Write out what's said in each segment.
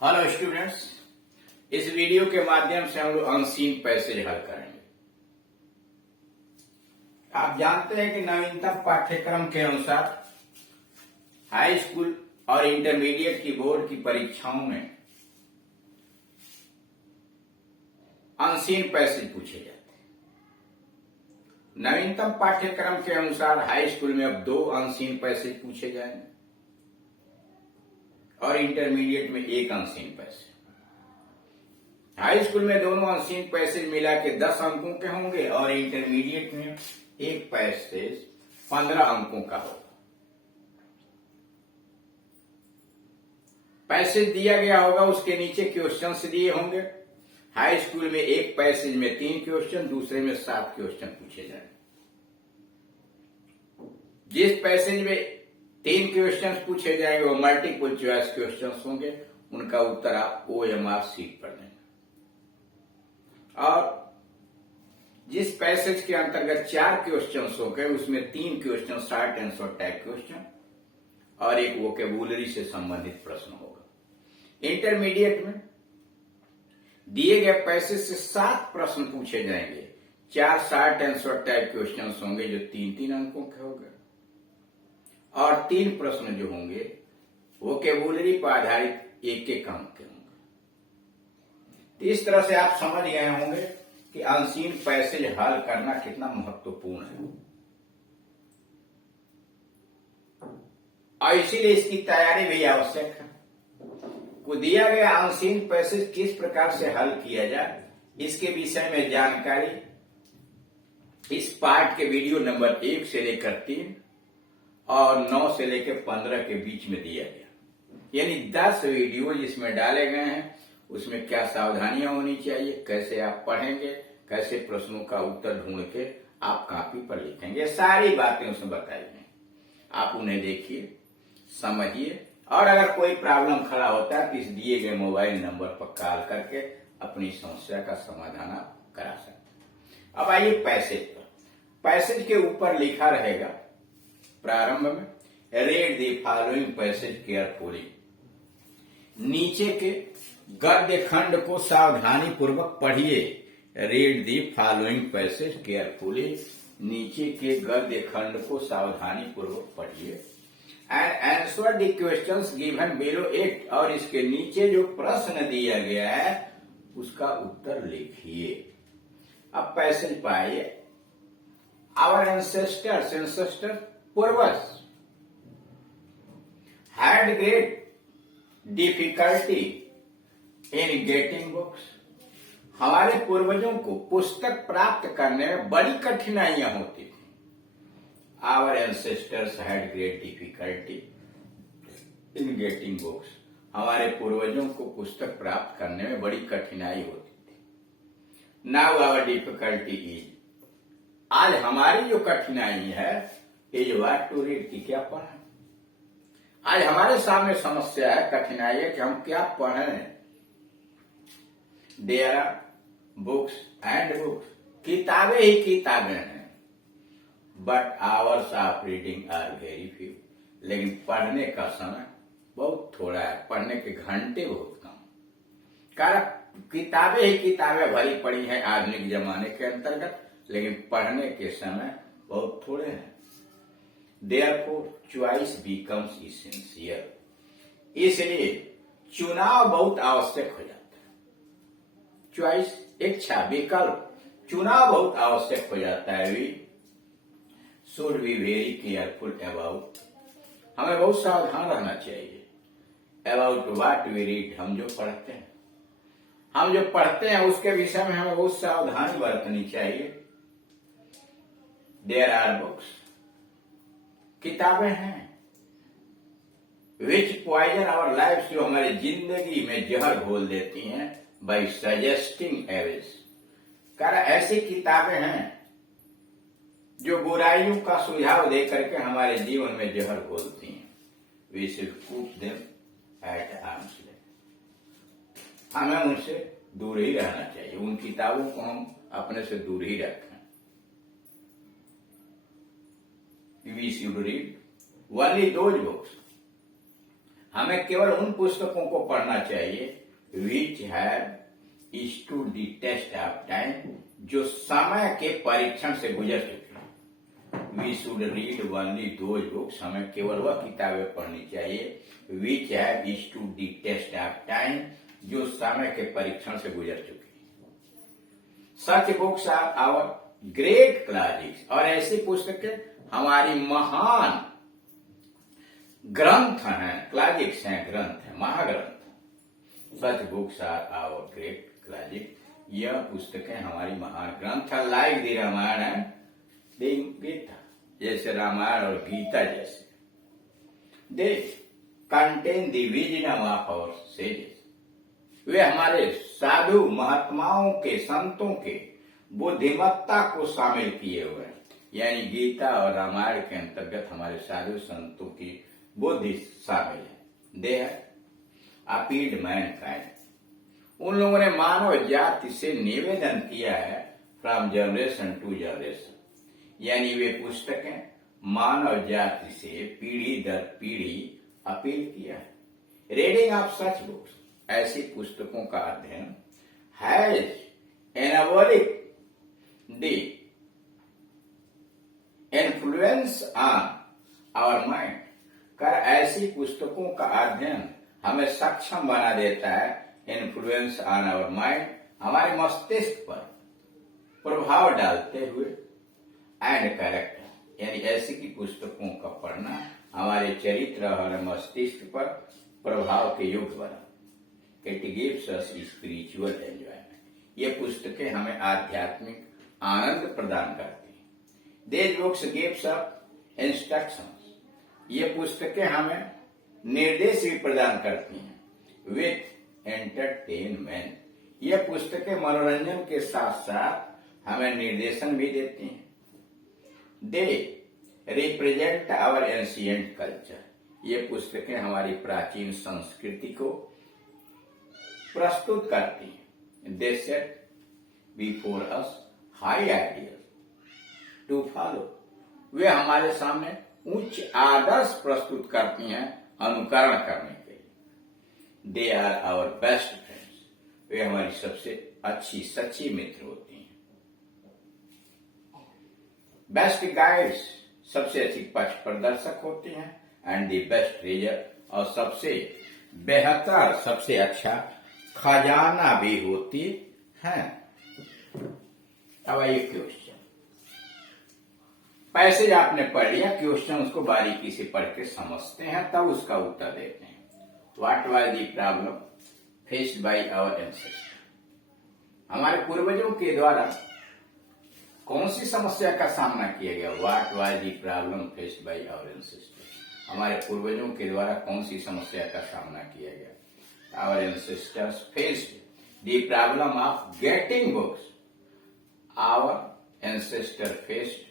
Hello students, इस video के माध्यम से हम लोग अनसीन पैसेज हल करेंगे। आप जानते हैं कि नवीनतम पाठ्यक्रम के अनुसार हाई स्कूल और इंटरमीडिएट की बोर्ड की परीक्षाओं में अनसीन पैसेज पूछे जाते हैं। नवीनतम पाठ्यक्रम के अनुसार हाई स्कूल में अब 2 अनसीन पैसेज पूछे जाएंगे और इंटरमीडिएट में 1 अनसीन पैसेज। हाई स्कूल में दोनों अनसीन पैसेज मिला के 10 अंकों के होंगे और इंटरमीडिएट में 1 पैसेज 15 अंकों का होगा। पैसेज दिया गया होगा, उसके नीचे क्वेश्चंस दिए होंगे। हाई स्कूल में 1 पैसेज में 3 क्वेश्चन, दूसरे में 7 क्वेश्चन पूछे जाएंगे। जिस पैसेज में 3 क्वेश्चन पूछे जाएंगे वो मल्टीपल चॉइस क्वेश्चन होंगे, उनका उत्तर आप OMR शीट पर देंगे। और जिस पैसेज के अंतर्गत 4 क्वेश्चन होंगे उसमें 3 question short answer type question और 1 वोकेबुलरी से संबंधित प्रश्न होगा। इंटरमीडिएट में दिए गए पैसेज से 7 प्रश्न पूछे जाएंगे। 4 शॉर्ट आंसर टाइप क्वेश्चन होंगे जो 3-3 अंकों के होंगे और 3 प्रश्न जो होंगे वोकेबुलरी पर आधारित 1-1 अंक के होंगे। तो इस तरह से आप समझ गए होंगे कि अनसीन पैसेज हल करना कितना महत्वपूर्ण है और इसीलिए इसकी तैयारी भी आवश्यक है। को दिया गया अनसीन पैसेज किस प्रकार से हल किया जाए, इसके विषय में जानकारी इस पार्ट के वीडियो नंबर 1 से लेकर 3 और 9 से लेकर 15 के बीच में दिया गया। यानी 10 वीडियो जिसमें डाले गए हैं, उसमें क्या सावधानियां होनी चाहिए, कैसे आप पढ़ेंगे, कैसे प्रश्नों का उत्तर ढूंढ के आप कॉपी पर लिखेंगे, सारी बातें उसमें बताई गई। आप उन्हें देखिए, समझिए और अगर कोई प्रॉब्लम खड़ा होता है तो इस दिए गए मोबाइल नंबर पर कॉल करके अपनी समस्या का समाधान आप करा सकते हैं। अब आइए पैसेज पर। पैसेज के ऊपर लिखा रहेगा प्रारंभ में read the following passage carefully. नीचे के गद्य खंड को सावधानी पूर्वक पढ़िए। Read the following passage carefully. नीचे के गद्य खंड को सावधानी पूर्वक पढ़िए and answer the questions given below it. और इसके नीचे जो प्रश्न दिया गया है उसका उत्तर लिखिए। अब पैसेज पाइए। आवर एंसेस्टर पूर्वज had great difficulty in getting books। हमारे पूर्वजों को पुस्तक प्राप्त करने में बड़ी कठिनाइयां होती थी। Our ancestors had great difficulty in getting books। हमारे पूर्वजों को पुस्तक प्राप्त करने में बड़ी कठिनाई होती थी। Now our difficulty is, आज हमारी जो कठिनाई है is what to read, कि क्या पढ़ें। आज हमारे सामने समस्या है, कठिनाई है कि हम क्या पढ़ें। There are books and books, किताबें ही किताबें हैं। But hours of reading are very few, लेकिन पढ़ने का समय बहुत थोड़ा है, पढ़ने के घंटे बहुत कम। कारण किताबें ही किताबें भरी पड़ी हैं आधुनिक जमाने के अंतर्गत, लेकिन पढ़ने के समय बहुत थोड़े हैं। Therefore, choice becomes essential। इसलिए चुनाव बहुत आवश्यक हो जाता है। चॉइस, इच्छा, विकल्प, चुनाव बहुत आवश्यक हो जाता है। We should be very careful about, हमें बहुत सावधान रहना चाहिए। About what we read, हम जो पढ़ते हैं, हम जो पढ़ते हैं उसके विषय में हमें बहुत सावधानी बरतनी चाहिए। There are books, किताबें हैं। Which poison our lives, जो हमारी जिंदगी में जहर घोल देती हैं। By suggesting evils, कारण ऐसी किताबें हैं जो बुराइयों का सुझाव दे करके हमारे जीवन में जहर घोलती हैं। We should keep them at arm's length, हमें उनसे दूर ही रहना चाहिए। उन किताबों को हम अपने से दूर ही रखें। We should read only those books हमें केवल उन पुस्तकों को पढ़ना चाहिए which have stood the test of time, जो समय के परीक्षण से गुजर चुके। We should read only those books, हमें केवल वह किताबें पढ़नी चाहिए which have stood the test of time, जो समय के परीक्षण से गुजर चुके। Such books are our great classics, और ऐसी पुस्तकें हमारी महान ग्रंथ हैं, क्लासिक्स हैं, ग्रंथ हैं, महाग्रंथ। Such books are our great classic, यह पुस्तकें हमारी महान ग्रंथ है। Like the Ramayana and the Gita, जैसे रामायण और गीता जैसे। They contain the wisdom of our sages, वे हमारे साधु महात्माओं के, संतों के बुद्धिमत्ता को शामिल किए हुए हैं। यानी गीता और रामायण के अंतर्गत हमारे साधु संतों की बुद्धि शामिल है। दे अपील्ड मैनकाइंड, उन लोगों ने मानव जाति से निवेदन किया है फ्रॉम जनरेशन टू जनरेशन, यानी वे पुस्तकें मानव जाति से पीढ़ी दर पीढ़ी अपील किया है। रीडिंग ऑफ सच बुक्स, ऐसी पुस्तकों का अध्ययन has anabolic the influence on our mind, कर ऐसी पुस्तकों का अध्ययन हमें सक्षम बना देता है, इन्फ्लुएंस ऑन आवर माइंड, हमारे मस्तिष्क पर प्रभाव डालते हुए, एंड कैरेक्टर, यानी ऐसी की पुस्तकों का पढ़ना हमारे चरित्र और मस्तिष्क पर प्रभाव के योग्य बना। It gives us spiritual enjoyment, ये पुस्तकें हमें आध्यात्मिक आनंद प्रदान करती हैं। These books gives us instructions, ये पुस्तकें हमें निर्देश भी प्रदान करती हैं। विथ एंटरटेनमेंट, ये पुस्तकें मनोरंजन के साथ साथ हमें निर्देशन भी देती हैं। They represent our ancient culture, ये पुस्तकें हमारी प्राचीन संस्कृति को प्रस्तुत करती हैं। They set before us high ideal to follow, वे हमारे सामने उच्च आदर्श प्रस्तुत करती हैं अनुकरण करने के लिए। They are our best friends, वे हमारी सबसे अच्छी सच्ची मित्र होती हैं। बेस्ट गाइड्स, सबसे अच्छी पथ प्रदर्शक होती हैं। एंड द बेस्ट ट्रेजर, और सबसे बेहतर, सबसे अच्छा खजाना भी होती है। अब आइए क्वेश्चन, पैसेज आपने पढ़ लिया, क्वेश्चन उसको बारीकी से पढ़ के समझते हैं, तब उसका उत्तर देते हैं। What was the problem faced by our ancestor, हमारे पूर्वजों के द्वारा कौन सी समस्या का सामना किया गया। What was the problem faced by our ancestor, हमारे पूर्वजों के द्वारा कौन सी समस्या का सामना किया गया। Our ancestors faced the problem of getting books, our ancestor faced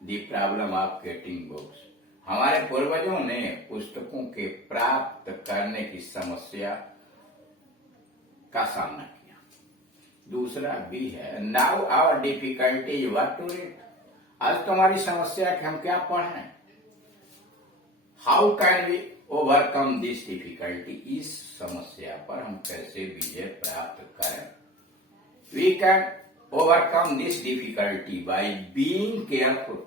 the problem of getting books, हमारे पूर्वजों ने पुस्तकों के प्राप्त करने की समस्या का सामना किया। दूसरा बी है, now our difficulty is what to read, आज तुम्हारी समस्या है कि हम क्या पढ़ें। How can we overcome this difficulty, इस समस्या पर हम कैसे विजय प्राप्त करें। We can overcome this difficulty by being careful,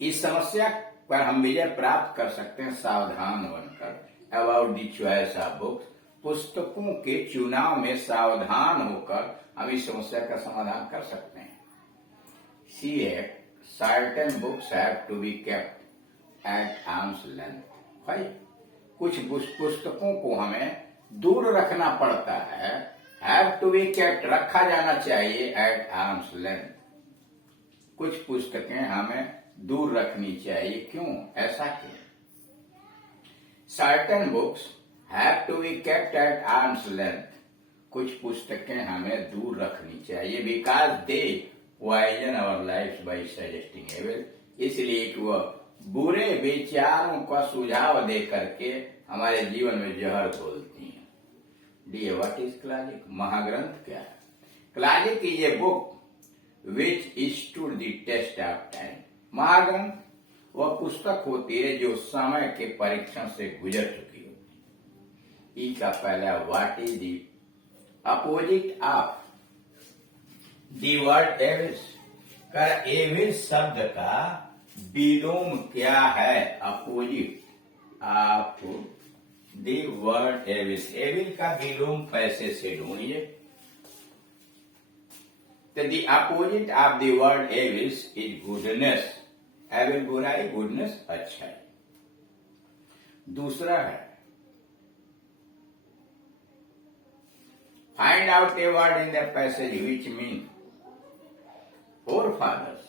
इस समस्या पर हम विजय प्राप्त कर सकते हैं सावधान बनकर। About the choice of books, पुस्तकों के चुनाव में सावधान होकर हम इस समस्या का समाधान कर सकते हैं। See certain books have to be kept at arm's length, भाई कुछ पुस्तकों को हमें दूर रखना पड़ता है। हैव टू बी केप्ट, रखा जाना चाहिए एट आर्म्स लेंथ, कुछ पुस्तकें हमें दूर रखनी चाहिए। क्यों, ऐसा क्यों। Certain books have to be kept at arm's length, कुछ पुस्तकें हमें दूर रखनी चाहिए। Because they poison our life by suggesting evil, इसलिए कि वह बुरे विचारों का सुझाव दे करके हमारे जीवन में जहर घोलती हैं। डी व्हाट इज क्लासिक, महाग्रंथ क्या है। Classic is a book which stood the test of time, महाग्रंथ वह पुस्तक होती है जो समय के परीक्षण से गुजर चुकी होती है। ई का पहला, what is the opposite of the word evil. कर एविल शब्द का विलोम क्या है? Opposite of the word evil. Evil का विलोम पैसे से ढूंढिए। तो the opposite of the word evil is goodness. Evil बुराई, गुडनेस अच्छाई। दूसरा है, find out a word in the passage which mean forefathers.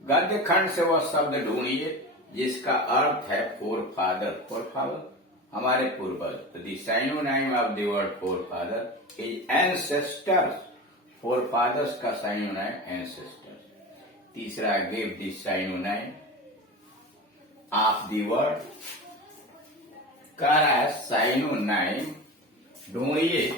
गद्य खंड से वह शब्द ढूंढिए जिसका अर्थ है फोर फादर। फोर फादर हमारे पूर्वज। तो the synonym of the word forefather is ancestors. Forefathers का साइनोनाइम एंसेस्टर्स। तीसरा, give the synonym of the word. कह रहा है साइनोनाइम ढूंढिए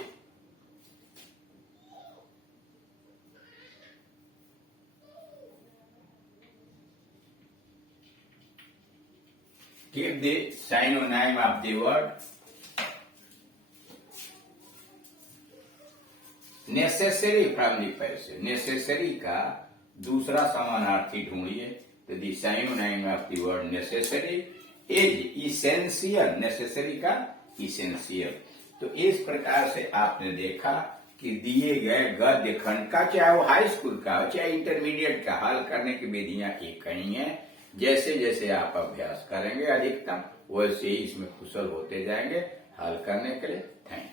give the synonym of the word necessary from the passage। necessary का दूसरा समानार्थी ढूंढिए। तो the synonym of the word necessary is essential। necessary का essential। तो इस प्रकार से आपने देखा कि दिए गए गद्य खंड का, चाहे वो हाई स्कूल का हो चाहे इंटरमीडिएट का, हल करने की विधियां एक ही हैं। जैसे जैसे आप अभ्यास करेंगे अधिकतम, वैसे ही इसमें कुशल होते जाएंगे हल करने के लिए। Thank you.